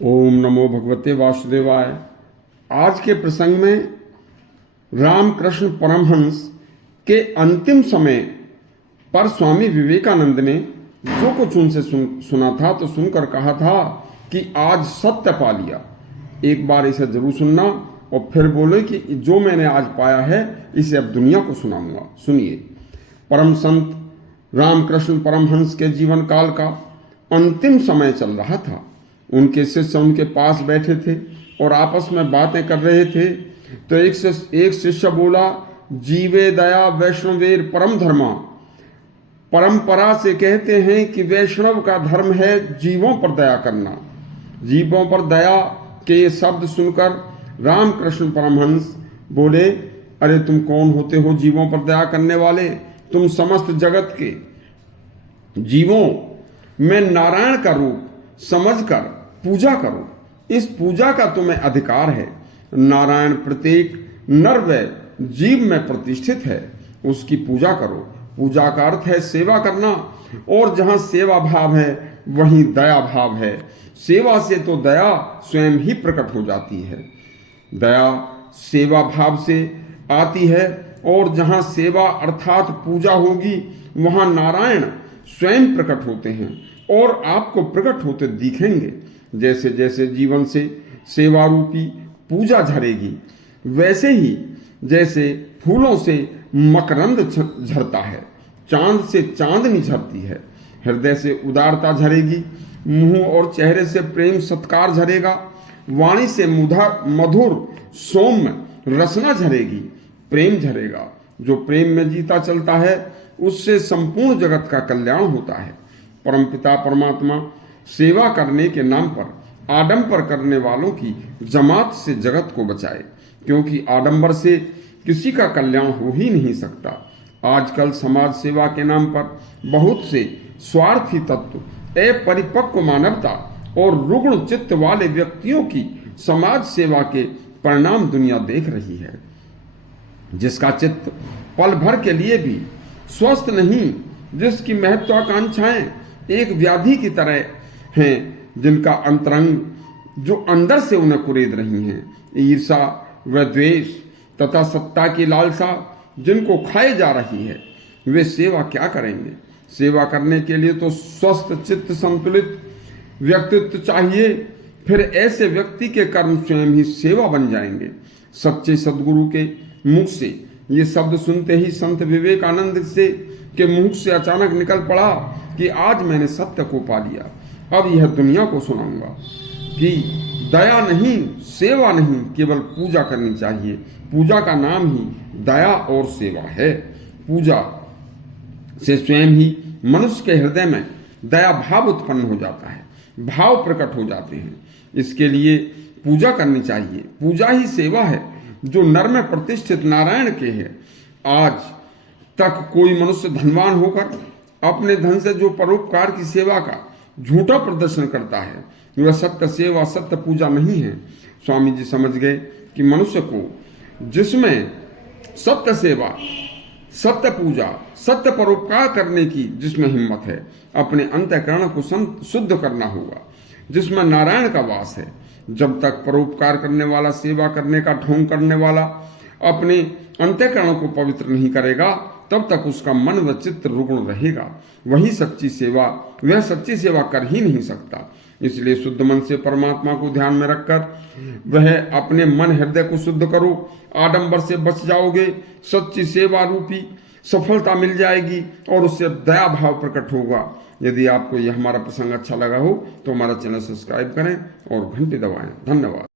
ओम नमो भगवते वासुदेवाय। आज के प्रसंग में रामकृष्ण परमहंस के अंतिम समय पर स्वामी विवेकानंद ने जो कुछ उनसे सुना था तो सुनकर कहा था कि आज सत्य पा लिया। एक बार इसे जरूर सुनना और फिर बोले कि जो मैंने आज पाया है इसे अब दुनिया को सुनाऊंगा। सुनिए। परम संत रामकृष्ण परमहंस के जीवन काल का अंतिम समय चल रहा था। उनके शिष्य उनके पास बैठे थे और आपस में बातें कर रहे थे। तो एक शिष्य बोला, जीवे दया वैष्णवेर परम धर्मा। परंपरा से कहते हैं कि वैष्णव का धर्म है जीवों पर दया करना। जीवों पर दया के ये शब्द सुनकर रामकृष्ण परमहंस बोले, अरे तुम कौन होते हो जीवों पर दया करने वाले? तुम समस्त जगत के जीवों में नारायण का रूप समझकर पूजा करो। इस पूजा का तुम्हें अधिकार है। नारायण प्रत्येक नर व जीव में प्रतिष्ठित है, उसकी पूजा करो। पूजा का अर्थ है सेवा करना, और जहां सेवा भाव है वहीं दया भाव है। सेवा से तो दया स्वयं ही प्रकट हो जाती है। दया सेवा भाव से आती है, और जहां सेवा अर्थात पूजा होगी वहां नारायण स्वयं प्रकट होते हैं और आपको प्रकट होते दिखेंगे। जैसे जैसे जीवन से सेवा रूपी पूजा झरेगी, वैसे ही जैसे फूलों से मकरंद झरता है, चांद से चांदनी झरती है। हृदय से उदारता झरेगी, मुंह और चेहरे से प्रेम सत्कार झरेगा, वाणी से मधुर सौम्य रसना झरेगी, प्रेम झरेगा। जो प्रेम में जीता चलता है उससे संपूर्ण जगत का कल्याण होता है। परमपिता परमात्मा सेवा करने के नाम पर आडंबर करने वालों की जमात से जगत को बचाए, क्योंकि आडंबर से किसी का कल्याण हो ही नहीं सकता। आजकल समाज सेवा के नाम पर बहुत से स्वार्थी तत्व, अपरिपक्व मानवता और रुग्ण चित्त वाले व्यक्तियों की समाज सेवा के परिणाम दुनिया देख रही है। जिसका चित्त पल भर के लिए भी स्वस्थ नहीं, जिसकी महत्वाकांक्षाएं एक व्याधि की तरह हैं, जिनका अंतरंग जो अंदर से उन्हें कुरेद रही हैं, ईर्षा व द्वेष तथा सत्ता की लालसा जिनको खाए जा रही है, वे सेवा क्या करेंगे? सेवा करने के लिए तो स्वस्थ चित्त संतुलित व्यक्तित्व चाहिए। फिर ऐसे व्यक्ति के कर्म स्वयं ही सेवा बन जाएंगे। सच्चे सदगुरु के मुख से ये शब्द सुनते ही संत विवेकानंद के मुख से अचानक निकल पड़ा कि आज मैंने सत्य को पा लिया। अब यह दुनिया को सुनाऊंगा कि दया नहीं, सेवा नहीं, केवल पूजा करनी चाहिए। पूजा का नाम ही दया और सेवा है। पूजा से स्वयं ही मनुष्य के हृदय में दया भाव उत्पन्न हो जाता है, भाव प्रकट हो जाते हैं। इसके लिए पूजा करनी चाहिए। पूजा ही सेवा है जो नर में प्रतिष्ठित नारायण के है। आज तक कोई मनुष्य धनवान होकर अपने धन से जो परोपकार की सेवा का झूठा प्रदर्शन करता है, वह सत्य सेवा सत्य पूजा नहीं है। स्वामी जी समझ गए कि मनुष्य को जिसमें सत्य सेवा, सत्य पूजा, सत्य परोपकार करने की जिसमें हिम्मत है, अपने अंतःकरण को शुद्ध करना होगा, जिसमें नारायण का वास है। जब तक परोपकार करने वाला, सेवा करने का ढोंग करने वाला अपने अंतःकरण को पवित्र नहीं करेगा, तब तक उसका मन व चित्त रुग्ण रहेगा। वही सच्ची सेवा, वह सच्ची सेवा कर ही नहीं सकता। इसलिए शुद्ध मन से परमात्मा को ध्यान में रखकर वह अपने मन हृदय को शुद्ध करो। आडंबर से बच जाओगे, सच्ची सेवा रूपी सफलता मिल जाएगी और उससे दया भाव प्रकट होगा। यदि आपको यह हमारा प्रसंग अच्छा लगा हो तो हमारा चैनल सब्सक्राइब करें और घंटी दबाएं। धन्यवाद।